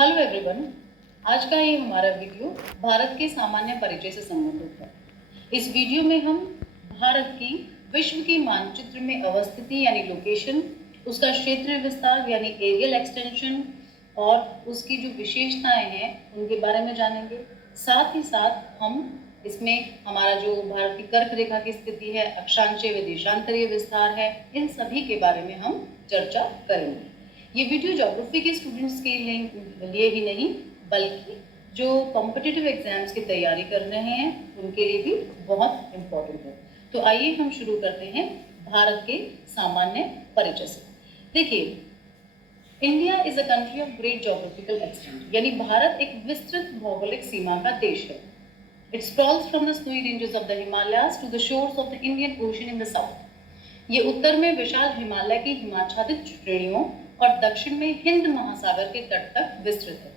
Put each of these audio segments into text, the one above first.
Hello everyone. आज का ये हमारा वीडियो भारत के सामान्य परिचय से संबंधित है। इस वीडियो में हम भारत की विश्व के मानचित्र में अवस्थिति यानी लोकेशन, उसका क्षेत्रीय विस्तार यानी एरियल एक्सटेंशन और उसकी जो विशेषताएं हैं उनके बारे में जानेंगे। साथ ही साथ हम इसमें हमारा जो भारत की कर्क रेखा की स्थिति है, अक्षांशीय व देशांतरीय विस्तार है, इन सभी के बारे में हम चर्चा करेंगे। ये वीडियो ज्योग्राफी के स्टूडेंट्स के लिए ही नहीं बल्कि जो कॉम्पिटिटिव एग्जाम्स की तैयारी कर रहे हैं उनके लिए भी बहुत इम्पोर्टेंट है। तो आइए हम शुरू करते हैं भारत के सामान्य परिचय से। देखिए, India is a country of great geographical extent, यानी भारत एक विस्तृत भौगोलिक सीमा का देश है। It sprawls from the snowy ranges of the Himalayas to the shores of the Indian ocean in the south. ये उत्तर में विशाल हिमालय की हिमाच्छादित श्रेणियों और दक्षिण में हिंद महासागर के तट तक विस्तृत है।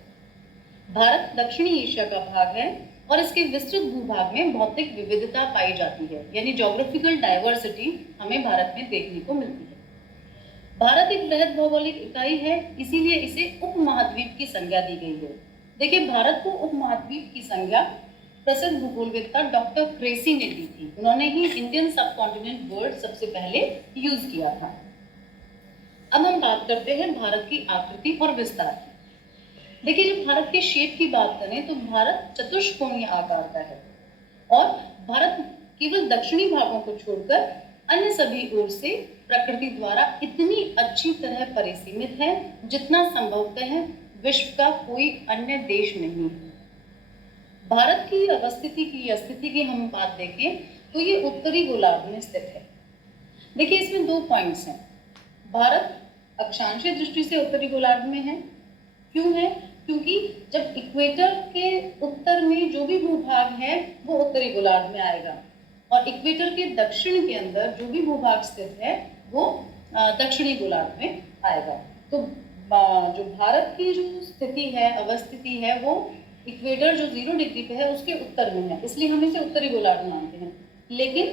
भारत दक्षिणी एशिया का भाग है और इसके विस्तृत भूभाग में भौतिक विविधता पाई जाती है, यानी ज्योग्राफिकल डाइवर्सिटी हमें भारत में देखने को मिलती है। भारत एक वृहद भौगोलिक इकाई है, इसीलिए इसे उपमहाद्वीप की संज्ञा दी गई है। देखिए, भारत को उपमहाद्वीप की संज्ञा प्रसिद्ध भूगोलवेत्ता डॉक्टर क्रेसी ने दी थी। उन्होंने ही इंडियन सबकॉन्टिनेंट वर्ड सबसे पहले यूज किया था। अब हम बात करते हैं भारत की आकृति और विस्तार की। देखिए, जब भारत के शेप की बात करें तो भारत चतुष्कोणीय आकार का है और भारत केवल दक्षिणी भागों को छोड़कर अन्य सभी ओर से प्रकृति द्वारा इतनी अच्छी तरह परिसीमित है जितना संभवतः है विश्व का कोई अन्य देश नहीं है। भारत की अवस्थिति की या स्थिति की हम बात देखें तो ये उत्तरी गोलार्ध में स्थित है। देखिए, इसमें दो पॉइंट्स हैं। भारत अक्षांशीय दृष्टि से उत्तरी गोलार्ध में है। क्यों है? क्योंकि जब इक्वेटर के उत्तर में जो भी भूभाग है वो उत्तरी गोलार्ध में आएगा और इक्वेटर के दक्षिण के अंदर जो भी भूभाग स्थित है वो दक्षिणी गोलार्ध में आएगा। तो जो भारत की जो स्थिति है, अवस्थिति है, वो इक्वेटर जो 0 डिग्री पे है उसके उत्तर में है, इसलिए हम इसे उत्तरी गोलार्ध मानते हैं। लेकिन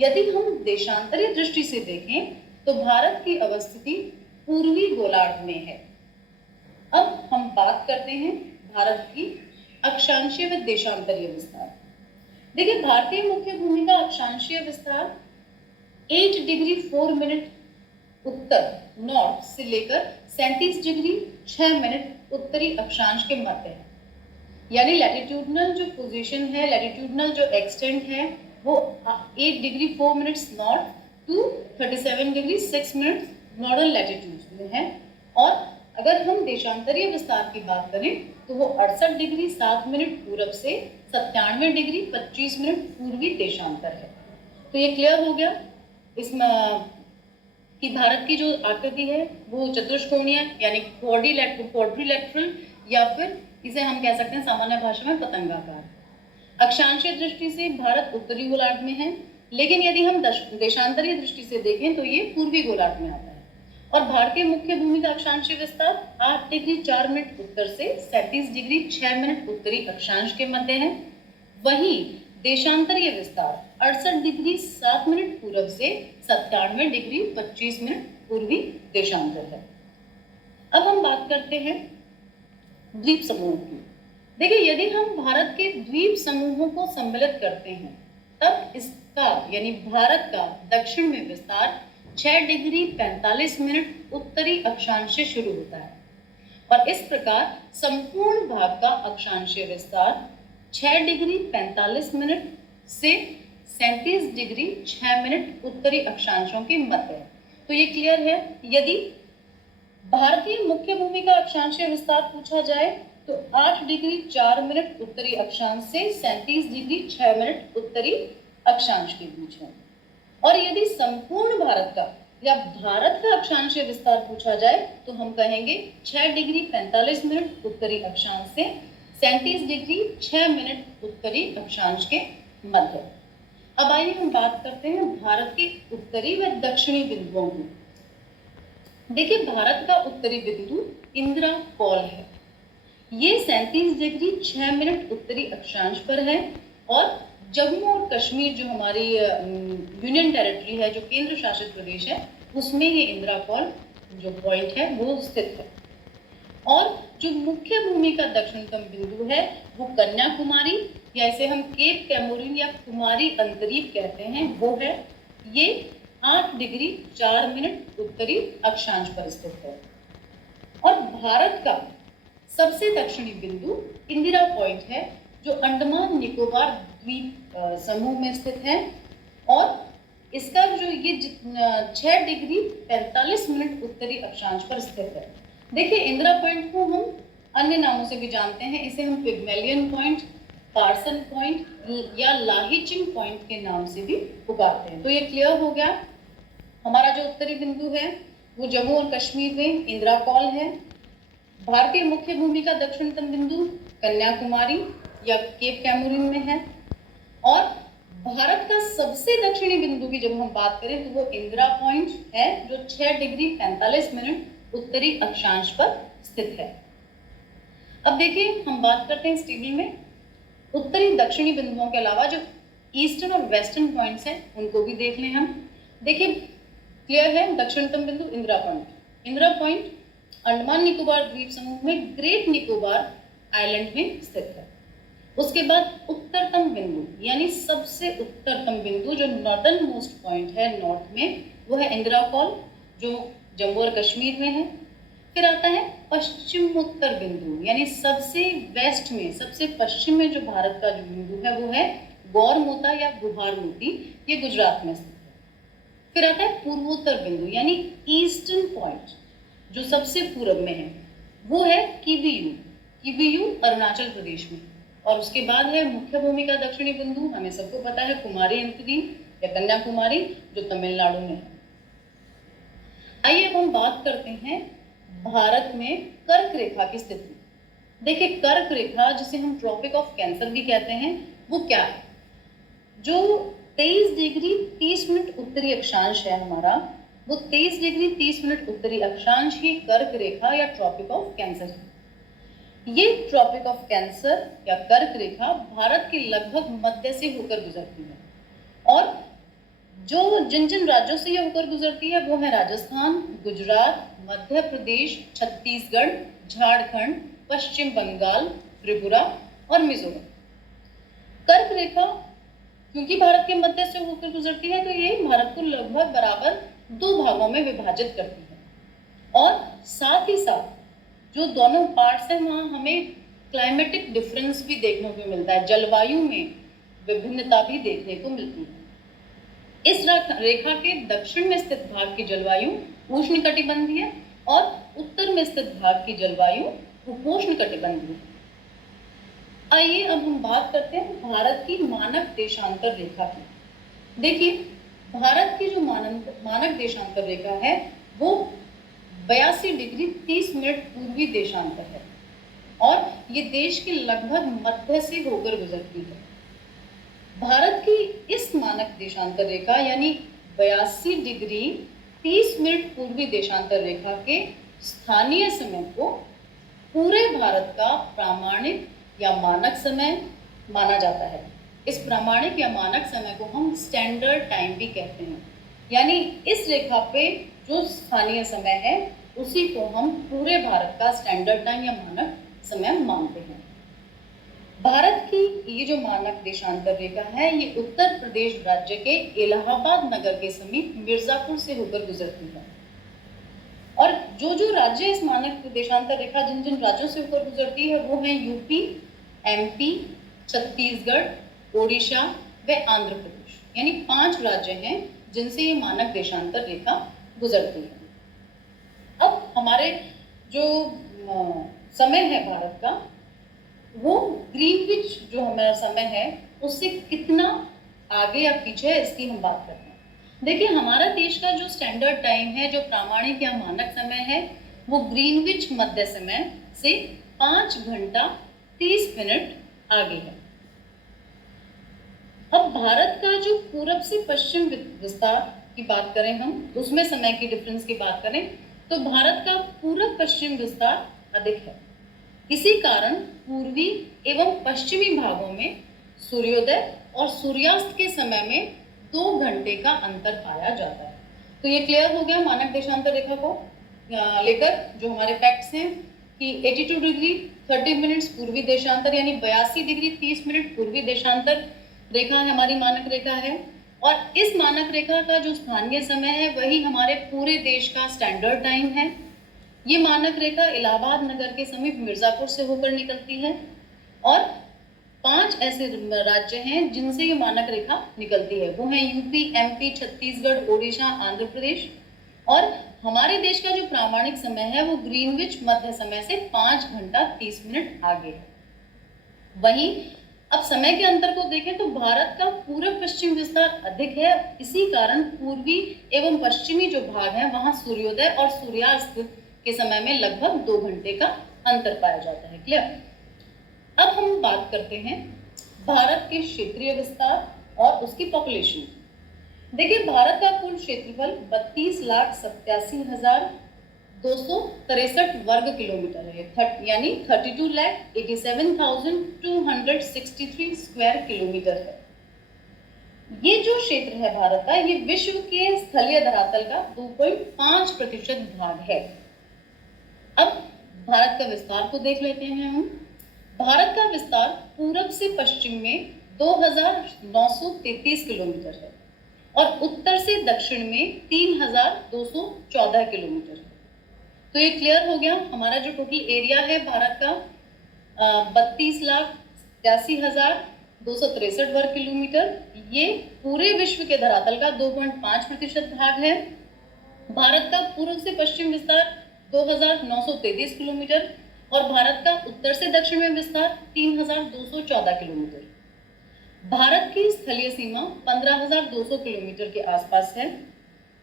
यदि हम देशांतरीय दृष्टि से देखें तो भारत की अवस्थिति पूर्वी गोलार्ध में है। अब हम बात करते हैं भारत की अक्षांशीय व देशांतरीय विस्तार। देखिए, भारतीय मुख्य भूमि का अक्षांशीय विस्तार 8 डिग्री 4 मिनट उत्तर नॉर्थ से लेकर 37 डिग्री 6 मिनट उत्तरी अक्षांश के मध्य है। यानी लैटिट्यूडनल जो पोजीशन है, लैटिट्यूडनल जो एक्सटेंट है वो 8 degree 4 minutes north to 37 degree 6 minutes northern latitude में है। और अगर हम देशांतरीय विस्तार की बात करें तो वो 68 डिग्री 7 मिनट पूरब से 97 डिग्री 25 मिनट पूर्वी देशांतर है। तो ये क्लियर हो गया इसमें कि भारत की जो आकृति है वो चतुष्कोणीय यानी क्वाड्रिलेटरल या फिर इसे हम कह सकते हैं सामान्य भाषा में पतंगाकार। अक्षांशीय दृष्टि से भारत उत्तरी गोलार्ध में है, लेकिन यदि हम देशांतरीय दृष्टि से देखें तो ये पूर्वी गोलार्ध में आता है। और भारतीय मुख्य भूमि का अक्षांशीय विस्तार 8 डिग्री 4 मिनट उत्तर से 37 डिग्री 6 मिनट उत्तरी अक्षांश के मध्य है। वहीं देशांतरीय विस्तार 68 डिग्री 7 मिनट पूरब से 97 डिग्री 25 मिनट पूर्वी देशांतर है। अब हम बात करते हैं द्वीप समूह की। देखिए, यदि हम भारत के द्वीप समूहों को सम्मिलित करते हैं तब इसका यानी भारत का दक्षिण में विस्तार 6 डिग्री 45 मिनट उत्तरी अक्षांश से शुरू होता है और इस प्रकार संपूर्ण भाग का अक्षांशीय विस्तार 6 डिग्री 45 मिनट से 37 डिग्री 6 मिनट उत्तरी अक्षांशों के मध्य है। तो ये क्लियर है। यदि भारतीय मुख्य भूमि का अक्षांशीय विस्तार पूछा जाए तो 8 डिग्री 4 मिनट उत्तरी अक्षांश से 37 डिग्री 6 मिनट उत्तरी अक्षांश के बीच है। और यदि संपूर्ण भारत का या भारत का अक्षांशीय विस्तार पूछा जाए तो हम कहेंगे 6 डिग्री 45 मिनट उत्तरी अक्षांश से 37 डिग्री 6 मिनट उत्तरी अक्षांश के मध्य। अब आइए हम बात करते हैं भारत के उत्तरी व दक्षिणी बिंदुओं की। देखिए, भारत का उत्तरी बिंदु इंदिरा कॉल है। ये 37 डिग्री 6 मिनट उत्तरी अक्षांश पर है और जम्मू और कश्मीर जो हमारी यूनियन टेरिटरी है, जो केंद्र शासित प्रदेश है, उसमें ये इंदिरा कॉल जो पॉइंट है वो स्थित है। और जो मुख्य भूमि का दक्षिणतम बिंदु है वो कन्याकुमारी या इसे हम केप कैमोरिन या कुमारी अंतरीप कहते हैं, वो है। ये 8 डिग्री 4 मिनट उत्तरी अक्षांश पर स्थित है। और भारत का सबसे दक्षिणी बिंदु इंदिरा पॉइंट है, जो अंडमान निकोबार द्वीप समूह में स्थित है। और इसका जो ये 6 डिग्री 45 मिनट उत्तरी अक्षांश पर स्थित है। देखिए, इंदिरा पॉइंट को हम अन्य नामों से भी जानते हैं। इसे हम पिग्मेलियन पॉइंट, पार्सन पॉइंट या लाहिचिंग पॉइंट के नाम से भी पुकारते हैं। तो ये क्लियर हो गया। हमारा जो उत्तरी बिंदु है वो जम्मू और कश्मीर में इंदिरा कॉल है। भारतीय मुख्य भूमि का दक्षिणतम बिंदु कन्याकुमारी या केप कैमोरिन में है। और भारत का सबसे दक्षिणी बिंदु की जब हम बात करें तो वो इंदिरा पॉइंट है, जो 6 डिग्री 45 मिनट उत्तरी अक्षांश पर स्थित है। अब देखिए, हम बात करते हैं इस टेबल में उत्तरी दक्षिणी बिंदुओं के अलावा जो ईस्टर्न और वेस्टर्न पॉइंट्स हैं उनको भी देख लें हम। देखिए, क्लियर है, दक्षिणतम बिंदु इंदिरा पॉइंट। इंदिरा पॉइंट अंडमान निकोबार द्वीप समूह में ग्रेट निकोबार आइलैंड में स्थित है। उसके बाद उत्तरतम बिंदु यानी सबसे उत्तरतम बिंदु जो नॉर्दर्न मोस्ट पॉइंट है नॉर्थ में, वो है इंदिरा कॉल, जो जम्मू और कश्मीर में है। फिर आता है पश्चिमोत्तर बिंदु यानी सबसे वेस्ट में, सबसे पश्चिम में जो भारत का जो बिंदु है वो है गौरमोता या गुहारमोती, ये गुजरात में स्थित है। फिर आता है पूर्वोत्तर बिंदु यानी ईस्टर्न पॉइंट, जो सबसे पूर्व में है, वो है किबियू। किबियू अरुणाचल प्रदेश में। और उसके बाद है मुख्य भूमि का दक्षिणी बिंदु, हमें सबको पता है कुमारी अंतरीप या कन्याकुमारी, जो तमिलनाडु में है। आइए अब हम बात करते हैं भारत में कर्क रेखा की स्थिति। देखिए, कर्क रेखा जिसे हम ट्रॉपिक ऑफ कैंसर भी कहते हैं, वो क्या है? जो 23 डिग्री 30 मिनट उत्तरी अक्षांश है हमारा, वो 23 डिग्री 30 मिनट उत्तरी अक्षांश ही कर्क रेखा या ट्रॉपिक ऑफ कैंसर है। ये ट्रॉपिक ऑफ कैंसर या कर्क रेखा भारत के लगभग मध्य से होकर गुजरती है। और जिन जिन राज्यों से ये होकर गुजरती है वो है राजस्थान, गुजरात, मध्य प्रदेश, छत्तीसगढ़, झारखंड, पश्चिम बंगाल, त्रिपुरा और मिजोरम। कर्क रेखा क्योंकि भारत के मध्य से होकर गुजरती है, तो ये भारत को लगभग बराबर 2 भागों में विभाजित करती है। और साथ ही साथ जो दोनों पार्ट्स हैं वहाँ हमें क्लाइमेटिक डिफरेंस भी देखने को मिलता है, जलवायु में विभिन्नता भी देखने को मिलती है। इस रेखा के दक्षिण में स्थित भाग की जलवायु उष्णकटिबंधीय और उत्तर में स्थित भाग की जलवायु उपोष्णकटिबंधीय। आइए अब हम बात करते हैं भारत की मानक देशांतर रेखा की। देखिए, भारत की जो मानक देशांतर रेखा है वो 82 डिग्री 30 मिनट पूर्वी देशांतर है और ये देश के लगभग मध्य से होकर गुजरती है। भारत की इस मानक देशांतर रेखा यानी 82 डिग्री 30 मिनट पूर्वी देशांतर रेखा के स्थानीय समय को पूरे भारत का प्रामाणिक या मानक समय माना जाता है। इस प्रामाणिक या मानक समय को हम स्टैंडर्ड टाइम भी कहते हैं। यानी इस रेखा पे जो स्थानीय समय है उसी को हम पूरे भारत का स्टैंडर्ड टाइम या मानक समय मानते हैं। भारत की ये जो मानक देशांतर रेखा है ये उत्तर प्रदेश राज्य के इलाहाबाद नगर के समीप मिर्जापुर से होकर गुजरती है। और जो राज्य इस मानक देशांतर रेखा जिन जिन राज्यों से होकर गुजरती है वो हैं यूपी, एमपी, छत्तीसगढ़, ओडिशा व आंध्र प्रदेश। यानी 5 राज्य हैं जिनसे ये मानक देशांतर रेखा गुजरती है। अब हमारे जो समय है भारत का वो ग्रीनविच जो हमारा समय है उससे कितना आगे या पीछे है इसकी हम बात करते हैं। देखिए, हमारा देश का जो स्टैंडर्ड टाइम है, जो प्रामाणिक या मानक समय है, वो ग्रीनविच मध्य समय से 5 घंटा 30 मिनट आगे है। अब भारत का जो पूरब से पश्चिम विस्तार की बात करें हम, उसमें समय की डिफरेंस की बात करें तो भारत का पूरब पश्चिम विस्तार अधिक है। इसी कारण पूर्वी एवं पश्चिमी भागों में सूर्योदय और सूर्यास्त के समय में 2 घंटे का अंतर पाया जाता है। तो ये क्लियर हो गया मानक देशांतर रेखा को लेकर जो हमारे फैक्ट्स हैं। कि 82 डिग्री 30 मिनट्स पूर्वी देशांतर यानी 82 डिग्री 30 मिनट पूर्वी देशांतर रेखा हमारी मानक रेखा है। और इस मानक रेखा का जो स्थानीय समय है वही हमारे पूरे देश का स्टैंडर्ड टाइम है। ये मानक रेखा इलाहाबाद नगर के समीप मिर्जापुर से होकर निकलती है और 5 ऐसे राज्य हैं जिनसे ये मानक रेखा निकलती है, वो हैं यूपी, एमपी, छत्तीसगढ़, ओडिशा, आंध्र प्रदेश। और हमारे देश का जो प्रामाणिक समय है वो ग्रीनविच मध्य समय से 5 घंटा 30 मिनट आगे है। वहीं अब समय के अंतर को देखें तो भारत का पूर्व पश्चिम विस्तार अधिक है, इसी कारण पूर्वी एवं पश्चिमी जो भाग है वहां सूर्योदय और सूर्यास्त के समय में लगभग 2 घंटे का अंतर पाया जाता है। क्लियर? अब हम बात करते हैं भारत के क्षेत्रीय विस्तार और उसकी पॉपुलेशन। देखिए, भारत का कुल क्षेत्रफल 32,87,263 वर्ग किलोमीटर है, यानी 32,87,263 स्क्वायर किलोमीटर है। ये जो क्षेत्र है भारत का, ये विश्व के स्थलीय धरातल का 2.5% भाग है। अब भारत का विस्तार को देख लेते हैं हम। भारत का विस्तार पूरब से पश्चिम में 2,933 किलोमीटर है और उत्तर से दक्षिण में 3,214 किलोमीटर है। तो ये क्लियर हो गया। हमारा जो टोटल एरिया है भारत का 32,83,263 वर्ग किलोमीटर, ये पूरे विश्व के धरातल का 2.5% भाग है। भारत का पूर्व से पश्चिम विस्तार 2,933 किलोमीटर और भारत का उत्तर से दक्षिण में विस्तार 3,214 किलोमीटर। भारत की स्थलीय सीमा 15,200 किलोमीटर के आसपास है।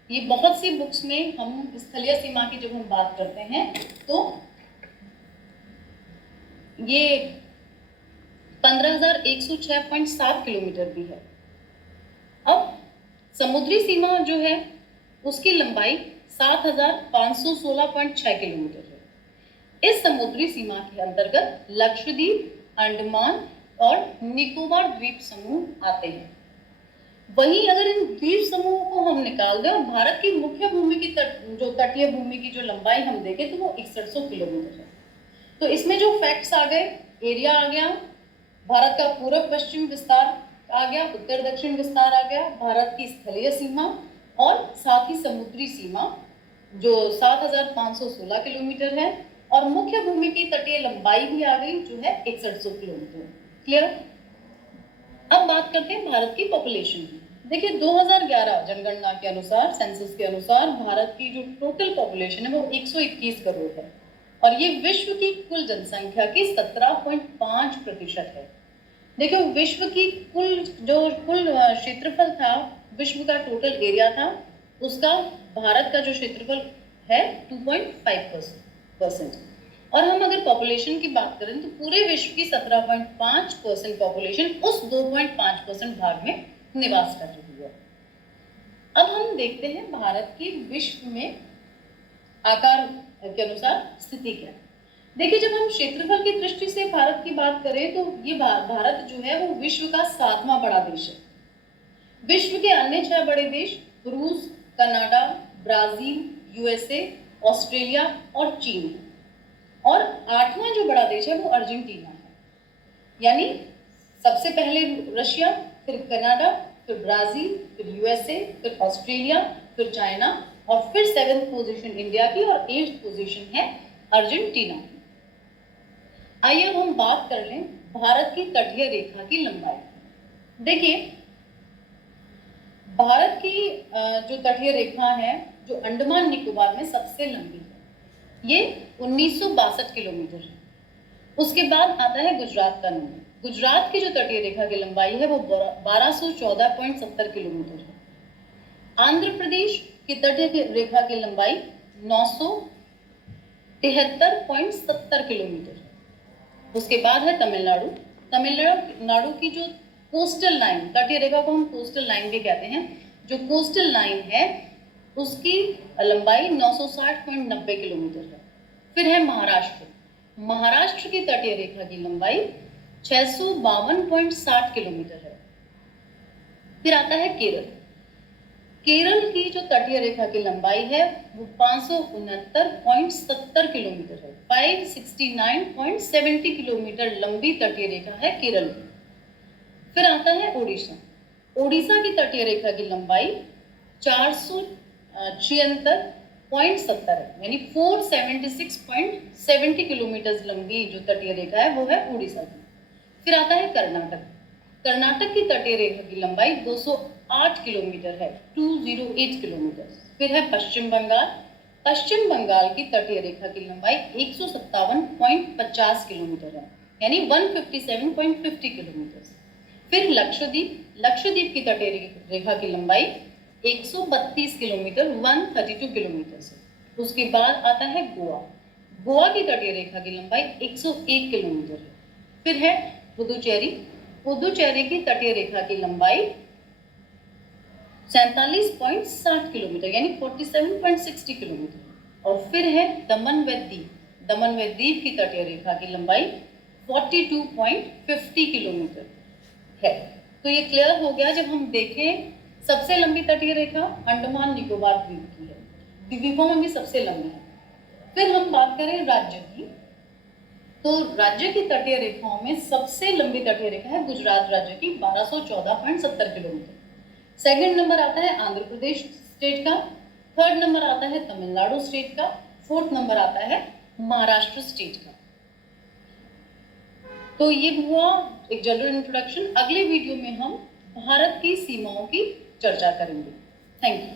ये बहुत सी बुक्स में हम स्थलीय सीमा की जब हम बात करते हैं तो ये 15,106.7 किलोमीटर भी है। अब समुद्री सीमा जो है उसकी लंबाई 7,516.6 किलोमीटर है। इस समुद्री सीमा के अंतर्गत लक्षद्वीप, अंडमान और निकोबार द्वीप समूह आते हैं। वहीं अगर इन द्वीप समूहों को हम निकाल दें और भारत की मुख्य भूमि की जो तटीय भूमि की जो लंबाई हम देखें तो वो 6100 किलोमीटर है। तो इसमें जो फैक्ट्स आ गए, एरिया आ गया, भारत का पूर्व पश्चिम विस्तार आ गया, उत्तर दक्षिण विस्तार आ गया, भारत की स्थलीय सीमा और साथ ही समुद्री सीमा जो 7,516 किलोमीटर है और मुख्य भूमि की तटीय लंबाई भी आ गई जो है 6100 किलोमीटर। क्लियर? अब बात करते हैं भारत की पॉपुलेशन की। देखिए, 2011 जनगणना के अनुसार, सेंसस के अनुसार भारत की जो टोटल पॉपुलेशन है वो 121 करोड़ है और ये विश्व की कुल जनसंख्या की 17.5% है। देखिए, विश्व की कुल क्षेत्रफल था, विश्व का टोटल एरिया था, उसका भारत का जो क्षेत्रफल है 2.5%। और हम अगर पॉपुलेशन की बात करें तो पूरे विश्व की 17.5% पॉपुलेशन उस 2.5% भाग में निवास कर रही है। अब हम देखते हैं भारत की विश्व में आकार के अनुसार स्थिति क्या है। देखिए, जब हम क्षेत्रफल की दृष्टि से भारत की बात करें तो ये भारत जो है वो विश्व का 7वां बड़ा देश है। विश्व के अन्य 6 बड़े देश रूस, कनाडा, ब्राजील, यूएसए, ऑस्ट्रेलिया और चीन है और 8वां जो बड़ा देश है वो अर्जेंटीना है। यानी सबसे पहले रशिया, फिर कनाडा, फिर ब्राजील, फिर यूएसए, फिर ऑस्ट्रेलिया, फिर चाइना और फिर 7th पोजीशन इंडिया की और 8th पोजीशन है अर्जेंटीना की। आइए अब हम बात कर लें भारत की तटीय रेखा की लंबाई। देखिए, भारत की जो तटीय रेखा है जो अंडमान निकोबार में सबसे लंबी है, ये 1962 किलोमीटर है। उसके बाद आता है गुजरात का नंबर। गुजरात की जो तटीय रेखा की लंबाई है वो 1214.70 किलोमीटर है। आंध्र प्रदेश की तटीय रेखा की लंबाई 973.70 किलोमीटर है। उसके बाद है तमिलनाडु। तमिलनाडु की जो कोस्टल लाइन, तटीय रेखा को हम कोस्टल लाइन भी कहते हैं, जो कोस्टल लाइन है उसकी लंबाई 960.90 किलोमीटर है। फिर है महाराष्ट्र। महाराष्ट्र की तटीय रेखा की लंबाई 652.60 किलोमीटर है। फिर आता है केरल। केरल की जो तटीय रेखा की लंबाई है वो 569.70 किलोमीटर है। 569.70 किलोमीटर लंबी तटीय रेखा है केरल की। फिर आता है उड़ीसा। उड़ीसा की तटीय रेखा की लंबाई 476.70 है, यानी 476.70 किलोमीटर लंबी जो तटीय रेखा है वो है उड़ीसा की। फिर आता है कर्नाटक। कर्नाटक की तटीय रेखा की लंबाई 208 किलोमीटर है, 208 किलोमीटर। फिर है पश्चिम बंगाल। पश्चिम बंगाल की तटीय रेखा की लंबाई 157.50 किलोमीटर है, यानी 157.50 किलोमीटर। फिर लक्षद्वीप। लक्षद्वीप की तटीय रेखा की लंबाई 132 किलोमीटर, 132 किलोमीटर से। उसके बाद आता है गोवा। गोवा की तटीय रेखा की लंबाई 101 किलोमीटर है। फिर है पुदुचेरी। पुदुचेरी की तटीय रेखा की लंबाई 47.60 किलोमीटर, यानी 47.60 किलोमीटर। और फिर है दमन व दीव। दमन व दीव की तटीय रेखा की लंबाई 42.50 किलोमीटर है। तो ये क्लियर हो गया। जब हम देखें, सबसे लंबी तटीय रेखा अंडमान निकोबार द्वीप की है, द्वीपों में भी सबसे लंबी है। फिर हम बात करें राज्य की, तो राज्य की तटीय रेखाओं में सबसे लंबी तटीय रेखा है गुजरात राज्य की, 1214.70 किलोमीटर। सेकंड नंबर आता है आंध्र प्रदेश स्टेट का। थर्ड नंबर आता है तमिलनाडु स्टेट का। फोर्थ नंबर आता है महाराष्ट्र स्टेट का। तो ये हुआ एक जनरल इंट्रोडक्शन। अगले वीडियो में हम भारत की सीमाओं की चर्चा करेंगे। Thank you.